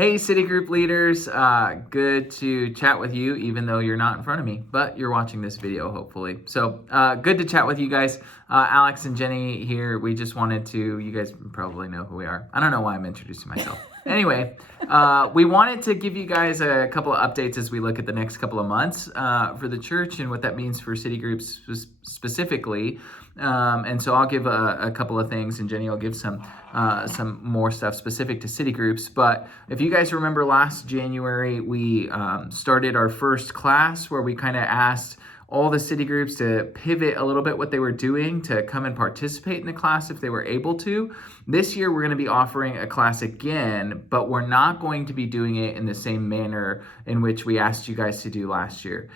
Hey, Citigroup leaders, good to chat with you, even though you're not in front of me, but you're watching this video, hopefully. So good to chat with you guys. Alex and Jenny here. We just wanted to, you guys probably know who we are. I don't know why I'm introducing myself. Anyway, we wanted to give you guys a couple of updates as we look at the next couple of months for the church and what that means for Citigroup specifically. And so I'll give a couple of things, and Jenny will give some more stuff specific to Citigroups. But if you guys remember last January, we started our first class where we kind of asked all the Citigroups to pivot a little bit what they were doing to come and participate in the class if they were able to. This year, we're going to be offering a class again, but we're not going to be doing it in the same manner in which we asked you guys to do last year.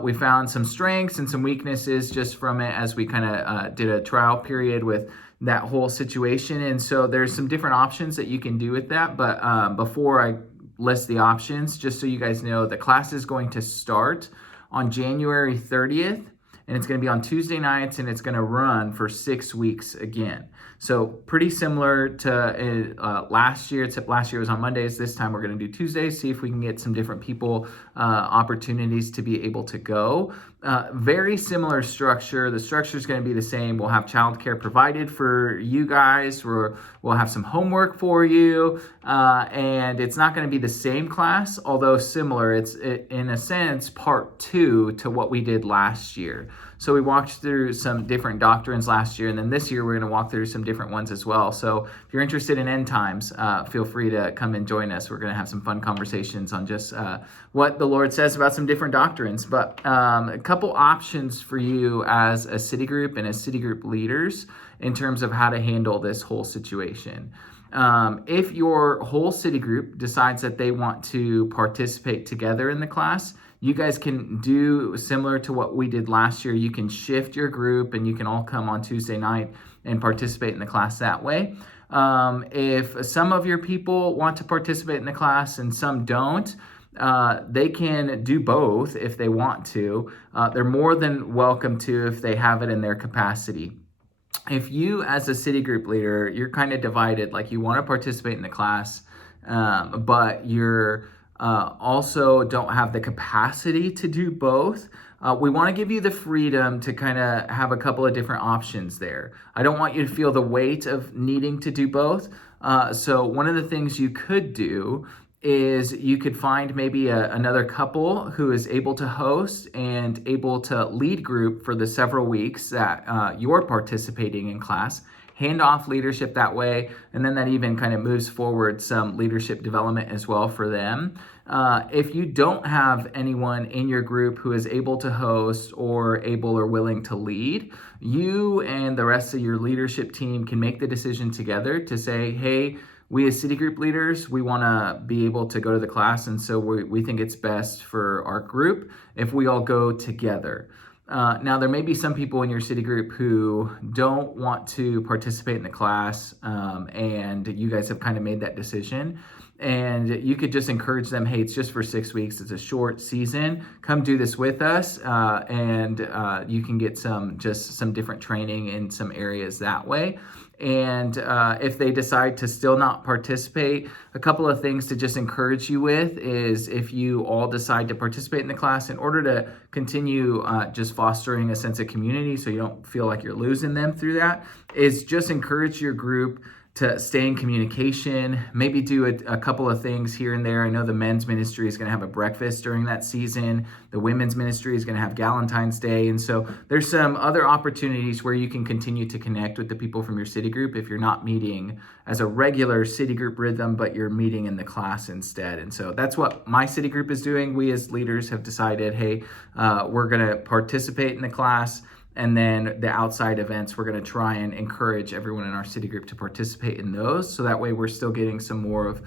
We found some strengths and some weaknesses just from it as we kind of did a trial period with that whole situation. And so there's some different options that you can do with that. But before I list the options, just so you guys know, the class is going to start on January 30th, and it's going to be on Tuesday nights, and it's going to run for 6 weeks again. So pretty similar to last year, except last year was on Mondays. This time we're going to do Tuesdays, see if we can get some different people opportunities to be able to go. Very similar structure. The structure is going to be the same. We'll have childcare provided for you guys. We'll have some homework for you, and it's not going to be the same class, although similar. It's in a sense part 2 to what we did last year. So we walked through some different doctrines last year, and then this year we're going to walk through some different ones as well. So if you're interested in end times, feel free to come and join us. We're going to have some fun conversations on just what the Lord says about some different doctrines. But a couple options for you as a Citigroup and as Citigroup leaders in terms of how to handle this whole situation. If your whole Citigroup decides that they want to participate together in the class, you guys can do similar to what we did last year. You can shift your group and you can all come on Tuesday night and participate in the class that way. If some of your people want to participate in the class and some don't, they can do both if they want to. They're more than welcome to if they have it in their capacity. If you as a Citigroup leader, you're kind of divided, like you want to participate in the class, but you're also don't have the capacity to do both, we want to give you the freedom to kind of have a couple of different options there. I don't want you to feel the weight of needing to do both. So one of the things you could do is you could find maybe another couple who is able to host and able to lead group for the several weeks that you're participating in class. Hand off leadership that way, and then that even kind of moves forward some leadership development as well for them. If you don't have anyone in your group who is able to host or able or willing to lead, you and the rest of your leadership team can make the decision together to say, hey, we as Citigroup leaders, we want to be able to go to the class, and so we think it's best for our group if we all go together. Now, there may be some people in your Citigroup who don't want to participate in the class, and you guys have kind of made that decision. And you could just encourage them, hey, it's just for 6 weeks. It's a short season. Come do this with us, and you can get some different training in some areas that way. And if they decide to still not participate, a couple of things to just encourage you with is if you all decide to participate in the class, in order to continue just fostering a sense of community so you don't feel like you're losing them through that, is just encourage your group to stay in communication, maybe do a couple of things here and there. I know the men's ministry is going to have a breakfast during that season. The women's ministry is going to have Galentine's Day. And so there's some other opportunities where you can continue to connect with the people from your Citigroup if you're not meeting as a regular Citigroup rhythm, but you're meeting in the class instead. And so that's what my Citigroup is doing. We as leaders have decided, hey, we're going to participate in the class. And then the outside events, we're going to try and encourage everyone in our Citigroup to participate in those. So that way we're still getting some more of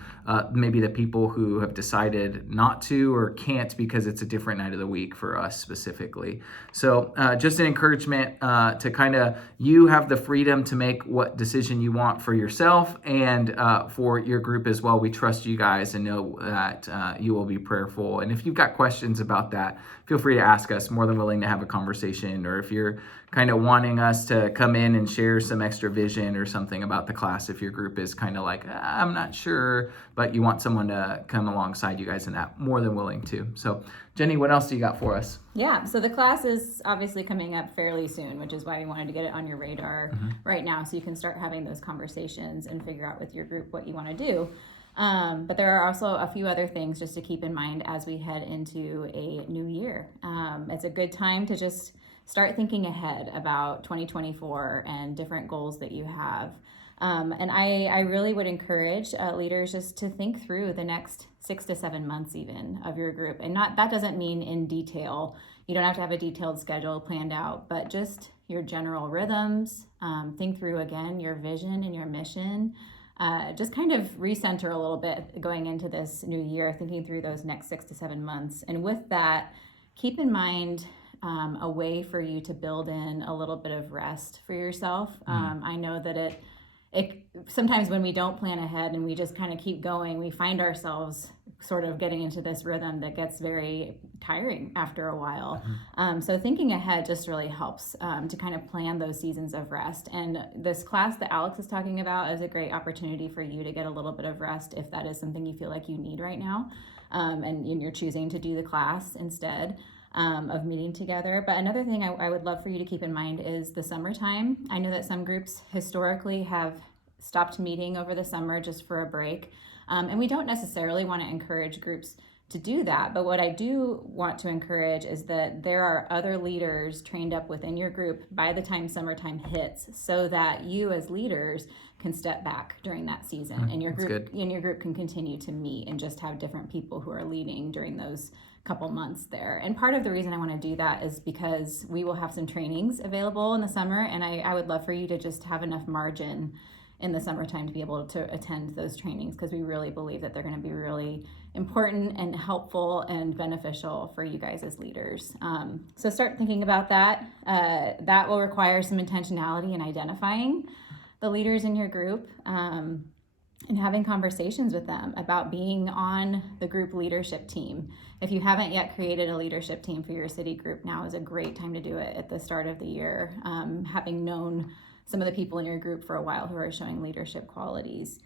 maybe the people who have decided not to or can't because it's a different night of the week for us specifically. So just an encouragement to kind of, you have the freedom to make what decision you want for yourself and for your group as well. We trust you guys and know that you will be prayerful. And if you've got questions about that, feel free to ask us. More than willing to have a conversation. Or if you're you're kind of wanting us to come in and share some extra vision or something about the class, if your group is kind of like, I'm not sure, but you want someone to come alongside you guys in that, more than willing to. So Jenny, what else do you got for us? Yeah, so the class is obviously coming up fairly soon, which is why we wanted to get it on your radar right now, so you can start having those conversations and figure out with your group what you want to do. But there are also a few other things just to keep in mind as we head into a new year. It's a good time to just start thinking ahead about 2024 and different goals that you have. And I really would encourage leaders just to think through the next 6 to 7 months even of your group. And that doesn't mean in detail. You don't have to have a detailed schedule planned out, but just your general rhythms. Think through again your vision and your mission. Just kind of recenter a little bit going into this new year, thinking through those next 6 to 7 months. And with that, keep in mind a way for you to build in a little bit of rest for yourself. I know that it sometimes when we don't plan ahead and we just kind of keep going, we find ourselves sort of getting into this rhythm that gets very tiring after a while. So thinking ahead just really helps to kind of plan those seasons of rest. And this class that Alex is talking about is a great opportunity for you to get a little bit of rest if that is something you feel like you need right now, and you're choosing to do the class instead of meeting together. But another thing I would love for you to keep in mind is the summertime. I know that some groups historically have stopped meeting over the summer just for a break. And we don't necessarily want to encourage groups to do that. But what I do want to encourage is that there are other leaders trained up within your group by the time summertime hits, so that you as leaders can step back during that season, and your group can continue to meet and just have different people who are leading during those couple months there. And part of the reason I want to do that is because we will have some trainings available in the summer, and I would love for you to just have enough margin in the summertime to be able to attend those trainings, because we really believe that they're going to be really important and helpful and beneficial for you guys as leaders. So start thinking about that. That will require some intentionality in identifying the leaders in your group, and having conversations with them about being on the group leadership team. If you haven't yet created a leadership team for your city group, now is a great time to do it at the start of the year, having known some of the people in your group for a while who are showing leadership qualities.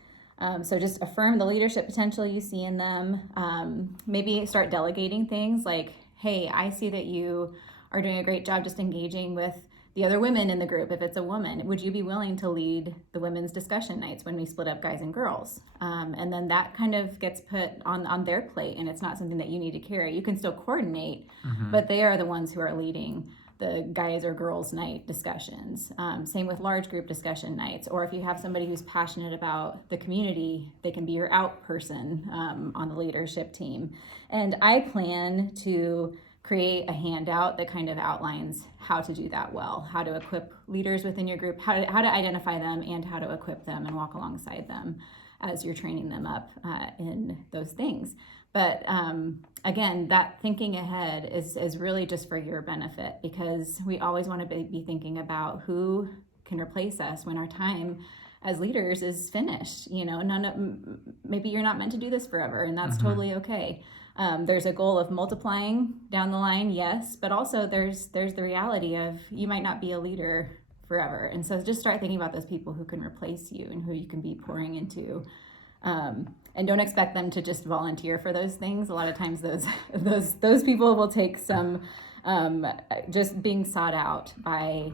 So just affirm the leadership potential you see in them. Maybe start delegating things like, hey, I see that you are doing a great job just engaging with the other women in the group. If it's a woman, would you be willing to lead the women's discussion nights when we split up guys and girls? And then that kind of gets put on their plate, and it's not something that you need to carry. You can still coordinate, but they are the ones who are leading the guys or girls night discussions. Same with large group discussion nights. Or if you have somebody who's passionate about the community, they can be your out person on the leadership team. And I plan to create a handout that kind of outlines how to do that well, how to equip leaders within your group, how to identify them, and how to equip them and walk alongside them as you're training them up in those things. But again, that thinking ahead is really just for your benefit, because we always want to be thinking about who can replace us when our time as leaders is finished. You know, maybe you're not meant to do this forever, and that's totally okay. There's a goal of multiplying down the line, yes, but also there's the reality of you might not be a leader forever. And so just start thinking about those people who can replace you and who you can be pouring into. And don't expect them to just volunteer for those things. A lot of times those people will take some just being sought out by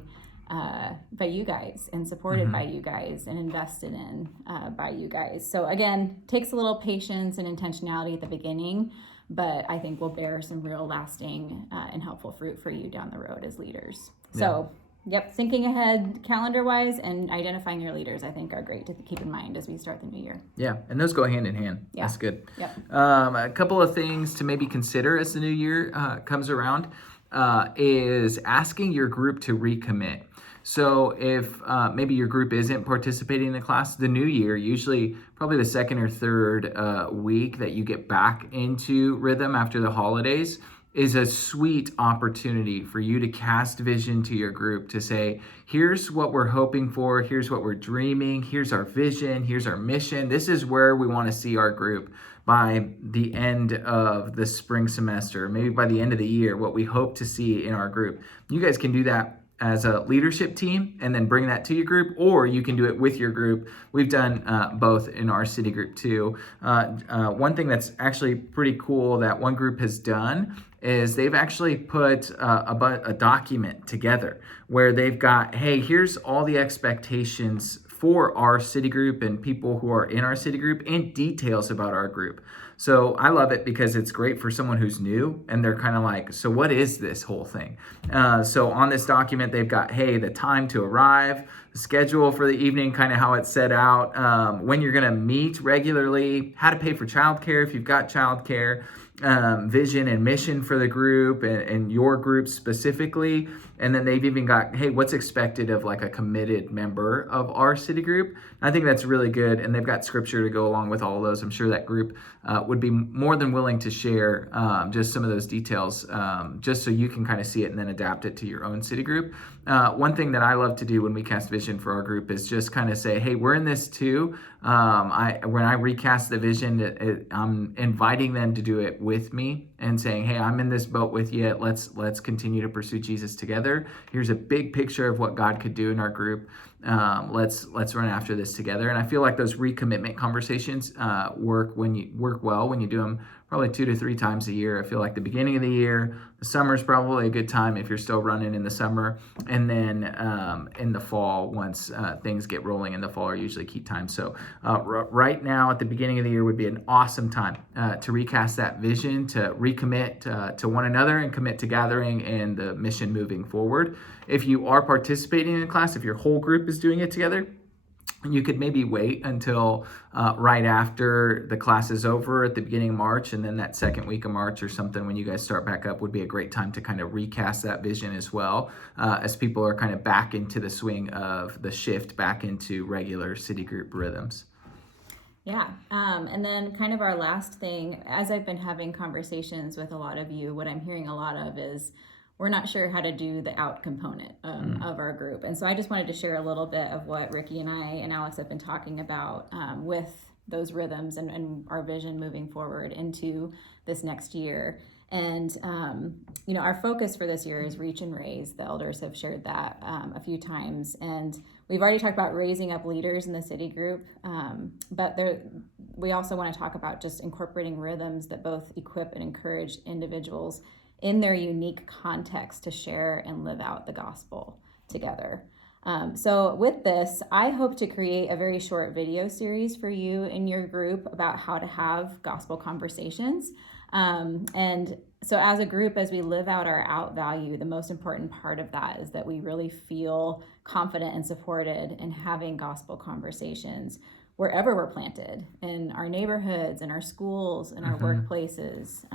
you guys and supported by you guys and invested in by you guys. So again, takes a little patience and intentionality at the beginning, but I think will bear some real lasting and helpful fruit for you down the road as leaders. Yeah. So yep, thinking ahead calendar-wise and identifying your leaders, I think, are great to keep in mind as we start the new year. Yeah, and those go hand in hand. Yeah. That's good. Yep. A couple of things to maybe consider as the new year comes around is asking your group to recommit. So if maybe your group isn't participating in the class, the new year, usually probably the second or third week that you get back into rhythm after the holidays, is a sweet opportunity for you to cast vision to your group to say, here's what we're hoping for, here's what we're dreaming, here's our vision, here's our mission. This is where we want to see our group by the end of the spring semester, maybe by the end of the year, what we hope to see in our group. You guys can do that as a leadership team and then bring that to your group, or you can do it with your group. We've done both in our city group too. One thing that's actually pretty cool that one group has done is they've actually put a document together where they've got, hey, here's all the expectations for our city group and people who are in our city group and details about our group. So I love it because it's great for someone who's new and they're kind of like, so what is this whole thing? So on this document, they've got, hey, the time to arrive, the schedule for the evening, kind of how it's set out, when you're going to meet regularly, how to pay for childcare if you've got childcare, vision and mission for the group and your group specifically. And then they've even got, hey, what's expected of like a committed member of our city group? I think that's really good. And they've got scripture to go along with all of those. I'm sure that group would be more than willing to share just some of those details, just so you can kind of see it and then adapt it to your own city group. One thing that I love to do when we cast vision for our group is just kind of say, hey, we're in this too. When I recast the vision, I'm inviting them to do it with me and saying, hey, I'm in this boat with you. Let's continue to pursue Jesus together. Here's a big picture of what God could do in our group. Let's run after this together. And I feel like those recommitment conversations work well when you do them probably 2 to 3 times a year. I feel like the beginning of the year, the summer is probably a good time if you're still running in the summer, and then in the fall, once things get rolling in the fall, are usually key times. So right now at the beginning of the year would be an awesome time to recast that vision, to recommit to one another and commit to gathering and the mission moving forward. If you are participating in a class, if your whole group is doing it together, you could maybe wait until right after the class is over at the beginning of March, and then that second week of March or something when you guys start back up would be a great time to kind of recast that vision as well, as people are kind of back into the swing of the shift back into regular city group rhythms. Yeah. And then kind of our last thing, as I've been having conversations with a lot of you, what I'm hearing a lot of is we're not sure how to do the out component of our group. And so I just wanted to share a little bit of what Ricky and I and Alex have been talking about with those rhythms and our vision moving forward into this next year. And, our focus for this year is reach and raise. The elders have shared that a few times. And we've already talked about raising up leaders in the city group. But we also want to talk about just incorporating rhythms that both equip and encourage individuals in their unique context to share and live out the gospel together. So with this, I hope to create a very short video series for you in your group about how to have gospel conversations. And so as a group, as we live out our out value, the most important part of that is that we really feel confident and supported in having gospel conversations wherever we're planted, in our neighborhoods, in our schools, in our workplaces,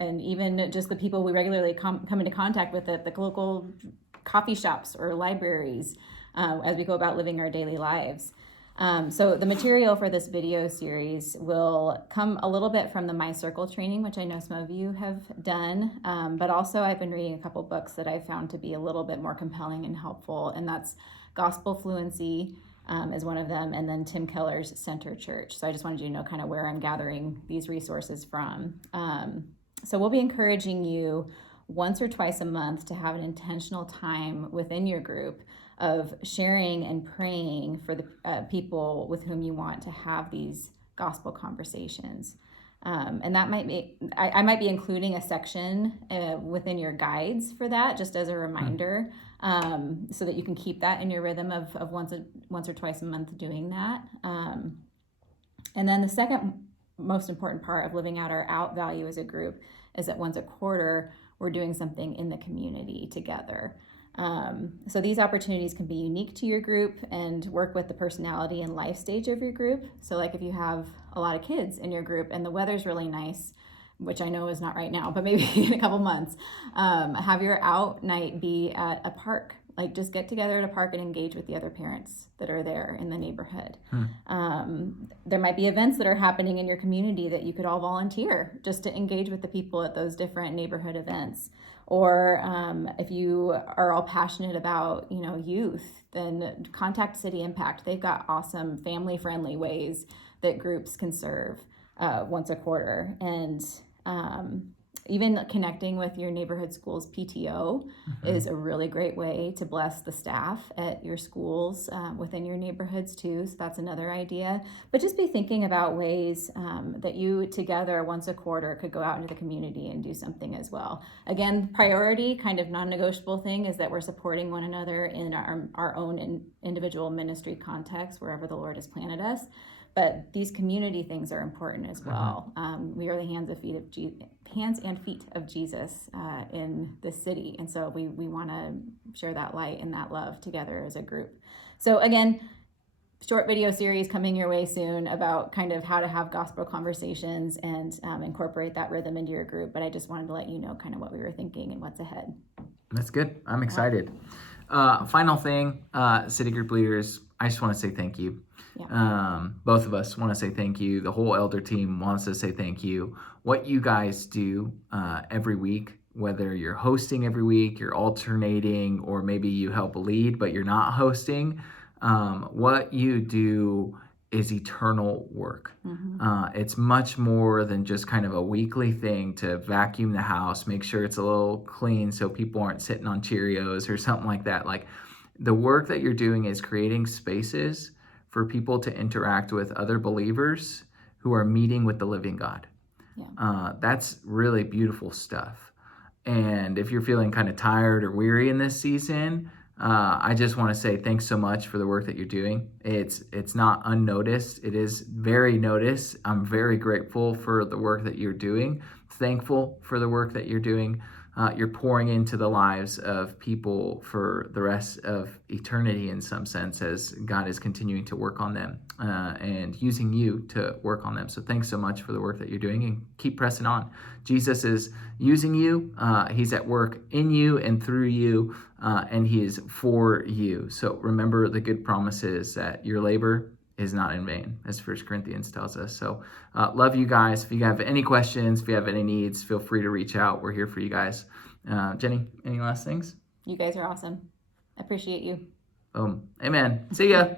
and even just the people we regularly come into contact with at the local coffee shops or libraries as we go about living our daily lives. So the material for this video series will come a little bit from the My Circle training, which I know some of you have done, but also I've been reading a couple books that I found to be a little bit more compelling and helpful, and that's Gospel Fluency is one of them, and then Tim Keller's Center Church. So I just wanted you to know kind of where I'm gathering these resources from. So we'll be encouraging you once or twice a month to have an intentional time within your group of sharing and praying for the people with whom you want to have these gospel conversations. And that might be, I might be including a section within your guides for that, just as a reminder, so that you can keep that in your rhythm of once or twice a month doing that. And then the second most important part of living out our out value as a group is that once a quarter, we're doing something in the community together. So these opportunities can be unique to your group and work with the personality and life stage of your group. So like if you have a lot of kids in your group and the weather's really nice, which I know is not right now, but maybe in a couple months, have your out night be at a park. Like just get together at a park and engage with the other parents that are there in the neighborhood. There might be events that are happening in your community that you could all volunteer just to engage with the people at those different neighborhood events. Or if you are all passionate about, youth, then contact City Impact. They've got awesome family-friendly ways that groups can serve once a quarter. And Even connecting with your neighborhood school's PTO is a really great way to bless the staff at your schools within your neighborhoods too. So that's another idea. But just be thinking about ways that you together once a quarter could go out into the community and do something as well. Again, priority, kind of non-negotiable thing is that we're supporting one another in our own individual ministry context wherever the Lord has planted us. But these community things are important as well. We are the hands and feet of Jesus in the city. And so we want to share that light and that love together as a group. So again, short video series coming your way soon about kind of how to have gospel conversations and incorporate that rhythm into your group. But I just wanted to let you know kind of what we were thinking and what's ahead. That's good. I'm excited. Final thing, CityGroup leaders, I just want to say thank you. Yeah. Both of us want to say thank you. The whole elder team wants to say thank you. What you guys do every week, whether you're hosting every week, you're alternating, or maybe you help lead, but you're not hosting, what you do is eternal work. It's much more than just kind of a weekly thing to vacuum the house, make sure it's a little clean so people aren't sitting on Cheerios or something like that. Like, the work that you're doing is creating spaces for people to interact with other believers who are meeting with the living God. Yeah. That's really beautiful stuff. And if you're feeling kind of tired or weary in this season, I just want to say thanks so much for the work that you're doing. It's not unnoticed. It is very noticed. I'm very grateful for the work that you're doing, thankful for the work that you're doing. You're pouring into the lives of people for the rest of eternity in some sense, as God is continuing to work on them and using you to work on them. So thanks so much for the work that you're doing, and keep pressing on. Jesus is using you. He's at work in you and through you, and he is for you. So remember the good promises that your labor is not in vain, as 1 Corinthians tells us. So love you guys. If you have any questions, if you have any needs, feel free to reach out. We're here for you guys. Jenny, any last things? You guys are awesome. I appreciate you. Boom. Amen. See ya.